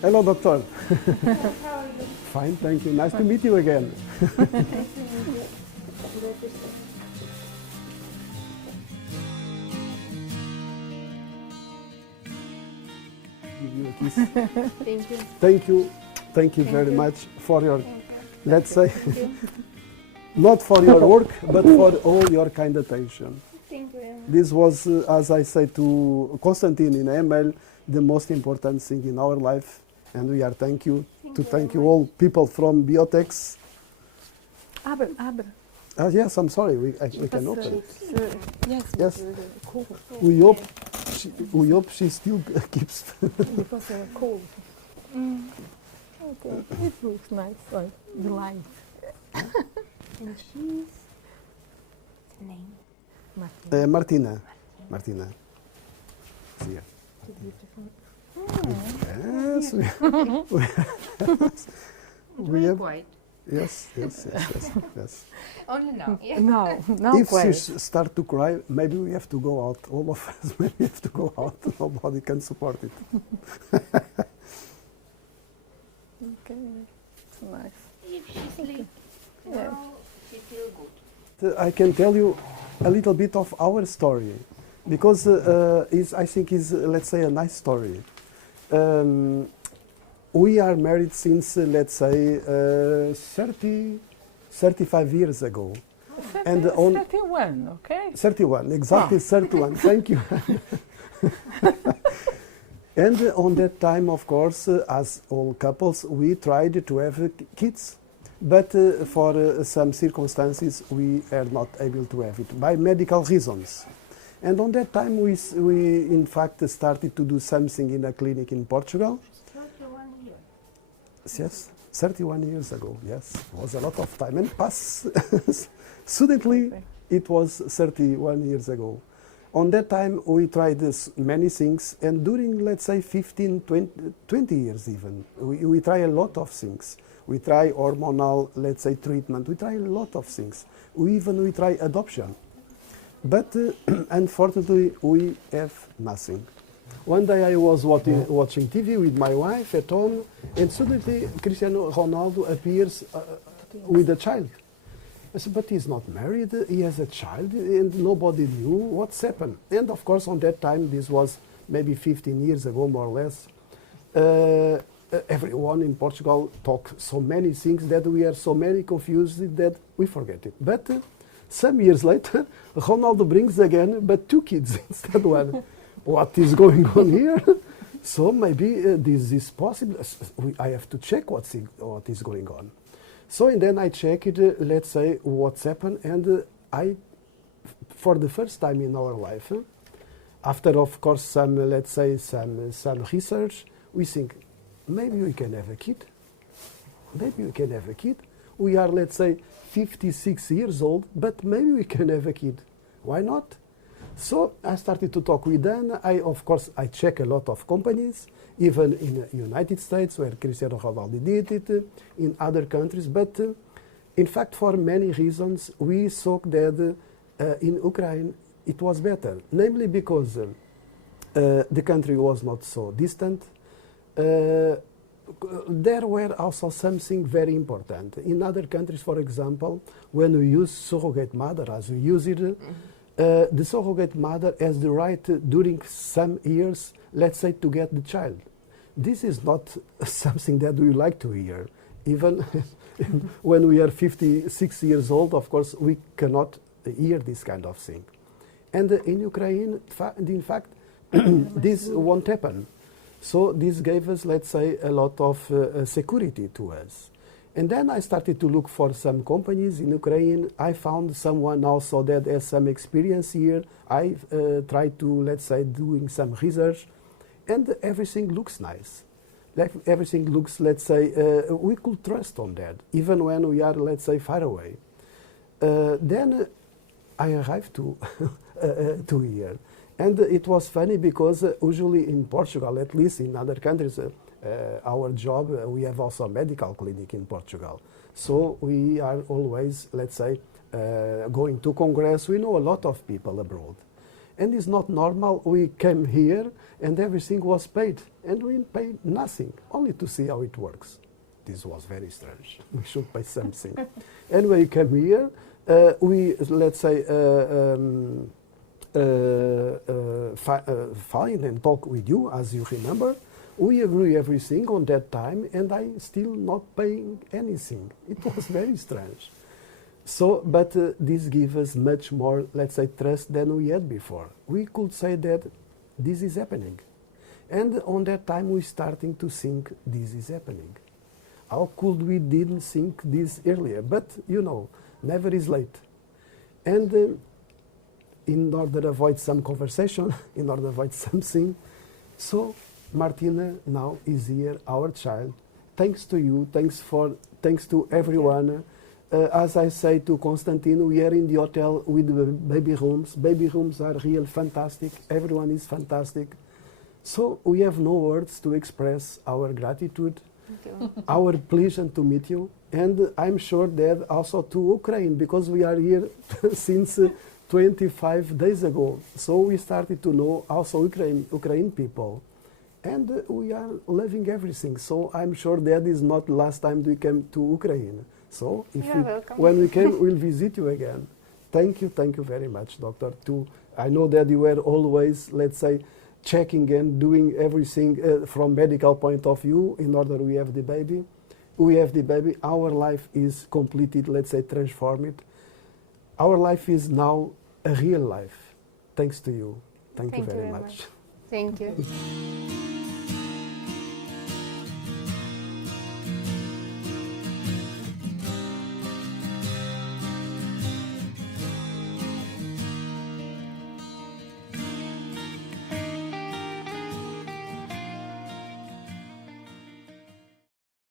Hello, doctor. How are you? Fine, thank you. Nice to meet you again. Nice to meet you. Give you a kiss. Thank you. Thank you. Thank you very you. much for your, Thank you. let's say, Thank you. not for your work, but for all your kind attention. Thank you. This was, as I said to Constantine in email, the most important thing in our life. And we are thank you Thank you all people from BioTex. Aber. Yes, I'm sorry, we can open it. Yes. Yes. Cold. We hope she still keeps. Because cold. Okay. It looks nice, like the light. And she's the name? Martina. Martina. See ya. Beautiful. Yes, we have. Quite. Yes. Only now. Yeah. No If quite. she start to cry, maybe we have to go out. All of us, maybe we have to go out. Nobody can support it. Okay. It's nice. If she sleeps Yeah. now, she feel good. I can tell you a little bit of our story, because I think is let's say a nice story. We are married since let's say 35 years ago. And on 31, okay? 31, exactly 31. Thank you. And on that time, of course, as all couples, we tried to have kids. But for some circumstances, we are not able to have it by medical reasons. And on that time, we in fact started to do something in a clinic in Portugal. 31 years. Yes, 31 years ago, yes. It was a lot of time. And suddenly, it was 31 years ago. On that time, we tried many things. And during, let's say, 15, 20 years even, we try a lot of things. We try hormonal, let's say, treatment. We try a lot of things. We try adoption. But unfortunately, we have nothing. One day I was watching TV with my wife at home, and suddenly Cristiano Ronaldo appears with a child. I said, but he's not married, he has a child, and nobody knew what's happened. And of course, on that time, this was maybe 15 years ago, more or less, everyone in Portugal talked so many things that we are so many confused that we forget it. But some years later, Ronaldo brings again, but 2 kids instead of 1. What is going on here? So maybe this is possible. I have to check what is going on. So and then I checked, let's say, what's happened, and for the first time in our life, after of course some, let's say, some research, we think maybe we can have a kid. Maybe we can have a kid. We are, let's say, 56 years old, but maybe we can have a kid. Why not? So I started to talk with them. Of course, I check a lot of companies, even in the United States, where Cristiano Ronaldo did it, in other countries. But in fact, for many reasons, we saw that in Ukraine it was better. Namely because the country was not so distant. There were also something very important. In other countries, for example, when we use surrogate mother, as we use it, the surrogate mother has the right during some years, let's say, to get the child. This is not something that we like to hear. Even when we are 56 years old, of course, we cannot hear this kind of thing. And in Ukraine, in fact, this won't happen. So this gave us, let's say, a lot of security to us. And then I started to look for some companies in Ukraine. I found someone also that has some experience here. I tried to, let's say, doing some research, and everything looks nice. Like everything looks, let's say, we could trust on that, even when we are, let's say, far away. Then I arrived to here. And it was funny because usually in Portugal, at least in other countries, our job, we have also a medical clinic in Portugal. So we are always, let's say, going to Congress. We know a lot of people abroad. And it's not normal. We came here and everything was paid. And we paid nothing, only to see how it works. This was very strange. We should pay something. Anyway, we came here. We, let's say, find and talk with you, as you remember. We agree everything on that time, and I still not paying anything. It was very strange. So, but this gives us much more, let's say, trust than we had before. We could say that this is happening. And on that time, we starting to think this is happening. How could we didn't think this earlier? But, you know, never is late. And in order to avoid some conversation, in order to avoid something, so Martina now is here, our child. Thanks to you, thanks to everyone. As I say to Constantine, we are in the hotel with the baby rooms. Baby rooms are real fantastic. Everyone is fantastic. So we have no words to express our gratitude, our pleasure to meet you. And I'm sure that also to Ukraine, because we are here since 25 days ago. So we started to know also Ukraine people. And we are loving everything. So I'm sure that is not the last time we came to Ukraine. So if when we came, we'll visit you again. Thank you very much, Doctor. I know that you were always, let's say, checking and doing everything from medical point of view in order we have the baby. We have the baby. Our life is completed, let's say, transformed. Our life is now a real life. Thanks to you. Thank you very much. Thank you.